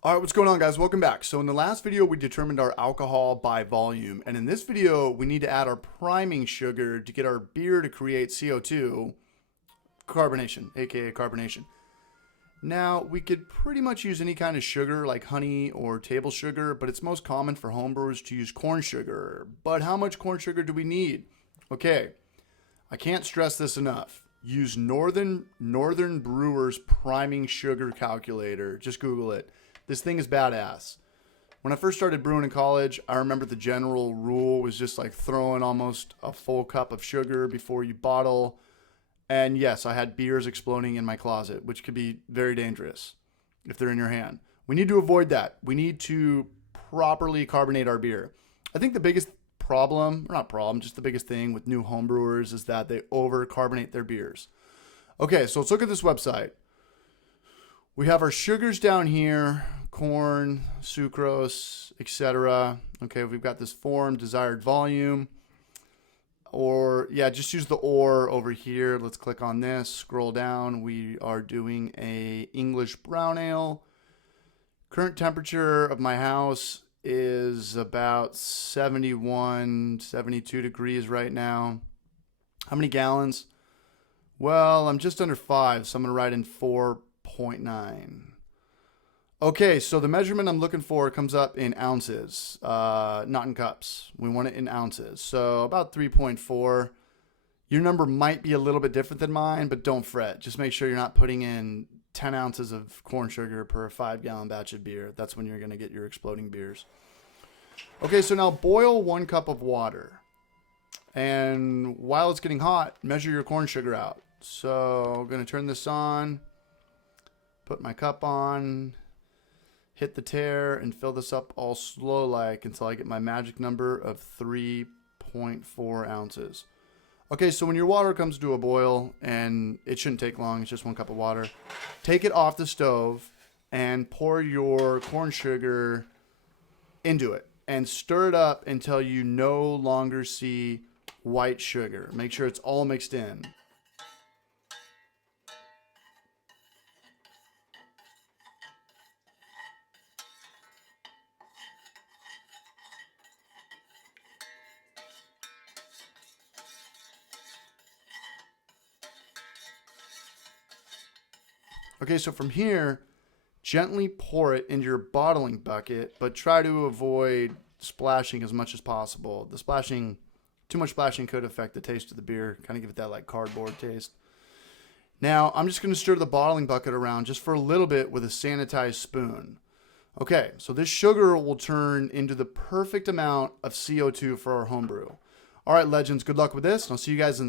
All right, what's going on, guys? Welcome back. So in the last video, we determined our alcohol by volume. And in this video, we need to add our priming sugar to get our beer to create CO2, carbonation, aka carbonation. Now, we could pretty much use any kind of sugar like honey or table sugar, but it's most common for homebrewers to use corn sugar. But how much corn sugar do we need? Okay, I can't stress this enough. Use Northern Brewers priming sugar calculator. Just Google it. This thing is badass. When I first started brewing in college, I remember the general rule was just like throwing almost a full cup of sugar before you bottle. And yes, I had beers exploding in my closet, which could be very dangerous if they're in your hand. We need to avoid that. We need to properly carbonate our beer. I think the biggest problem, or not problem, just the biggest thing with new homebrewers is that they over-carbonate their beers. Okay, so let's look at this website. We have our sugars down here, corn, sucrose, etc. Okay, we've got this form, desired volume. Or, yeah, just use the or over here. Let's click on this, scroll down. We are doing a English brown ale. Current temperature of my house is about 71, 72 degrees right now. How many gallons? Well, I'm just under 5, so I'm going to write in 4.9. Okay, so the measurement I'm looking for comes up in ounces, not in cups. We want it in ounces. So about 3.4. Your number might be a little bit different than mine, but don't fret. Just make sure you're not putting in 10 ounces of corn sugar per 5-gallon batch of beer. That's when you're going to get your exploding beers. Okay, so now boil 1 cup of water. And while it's getting hot, measure your corn sugar out. So I'm going to turn this on, put my cup on, hit the tare, and fill this up all slow like until I get my magic number of 3.4 ounces. Okay, so when your water comes to a boil, and it shouldn't take long, it's just 1 cup of water, take it off the stove and pour your corn sugar into it and stir it up until you no longer see white sugar. Make sure it's all mixed in. Okay, so from here, gently pour it into your bottling bucket, but try to avoid splashing as much as possible. The splashing, too much splashing could affect the taste of the beer, kind of give it that like cardboard taste. Now, I'm just going to stir the bottling bucket around just for a little bit with a sanitized spoon. Okay, so this sugar will turn into the perfect amount of CO2 for our homebrew. All right, legends, good luck with this, and I'll see you guys in